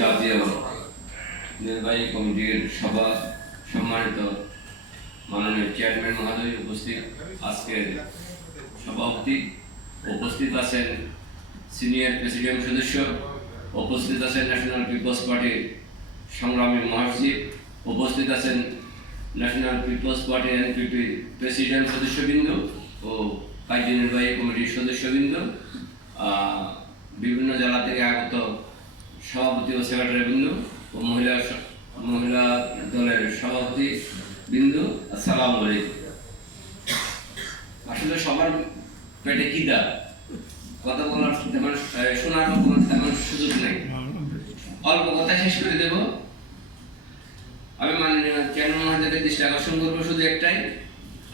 জাতীয় নির্বাহী কমিটির সভা সম্মানিত মাননীয় চেয়ারম্যান মহোদয় উপস্থিত, আজকের সভাপতি উপস্থিত আছেন, সিনিয়র প্রেসিডেন্ট সদস্য উপস্থিত আছেন, ন্যাশনাল পিপলস পার্টির সংগ্রামী মহাসচিব উপস্থিত আছেন, National People's Party NPP president সদস্যবৃন্দ ও কার্যনির্বাহী কমিটির সদস্যবৃন্দ, বিভিন্ন জেলা থেকে আগত সভাপতি ও সেক্রেটারিবৃন্দ ও মহিলা দলের সভাপতি বিন্দু, আসসালামু আলাইকুম। আসলে সবার পেটে খিদা, কথা বলার তেমন শোনার তেমন সুযোগ নেই, অল্প কথা শেষ করে দেব। আমি মাননীয় চেয়ারম্যান মহোদয়কে দৃষ্টি আকর্ষণ করবো শুধু একটাই,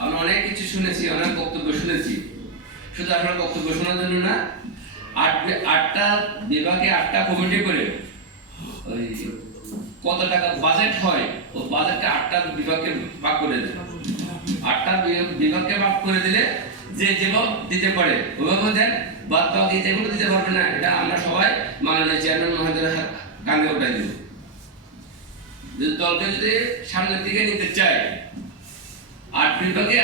আমরা অনেক কিছু শুনেছি, অনেক বক্তব্য শুনেছি, শুধু আপনার বক্তব্য শোনার জন্য না, আটটা বিভাগে 8টা কমিটি করে ওই কত টাকা বাজেট হয়, ও বাজেটটা 8টা বিভাগকে ভাগ করে দেয়। 8টা বিভাগকে ভাগ করে দিলে যে যেভাবে দিতে পারে ওইভাবে দেন, বাদ বাকি যেগুলো দিতে পারবে না এটা আমরা সবাই মাননীয় চেয়ারম্যান মহোদয়ের কাঁধে উঠাই দেব। যদি দলকে যদি সামনের দিকে নিতে চায়, 8 বিভাগে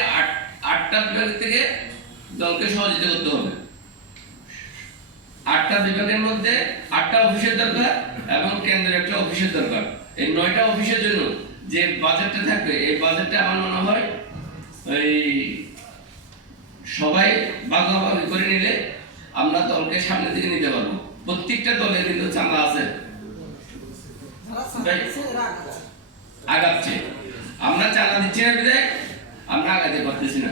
8টা বিভাগ থেকে দলকে সহযোগিতা করতে হবে। 8টা বিভাগের মধ্যে 8টা অফিসের দরকার এবং কেন্দ্রের একটা অফিসের দরকার। এই 9টা অফিসের জন্য যে বাজেটটা থাকবে, এই বাজেটটা আমার মনে হয় ওই সবাই ভাগাভাগি করে নিলে আমরা দলকে সামনের দিকে নিতে পারবো। প্রত্যেকটা দলের কিন্তু চাঁদা আছে, আগাচ্ছে, আমরা চাঁদা দিচ্ছি না বিধায় আমরা আগাতে পারতেছি না।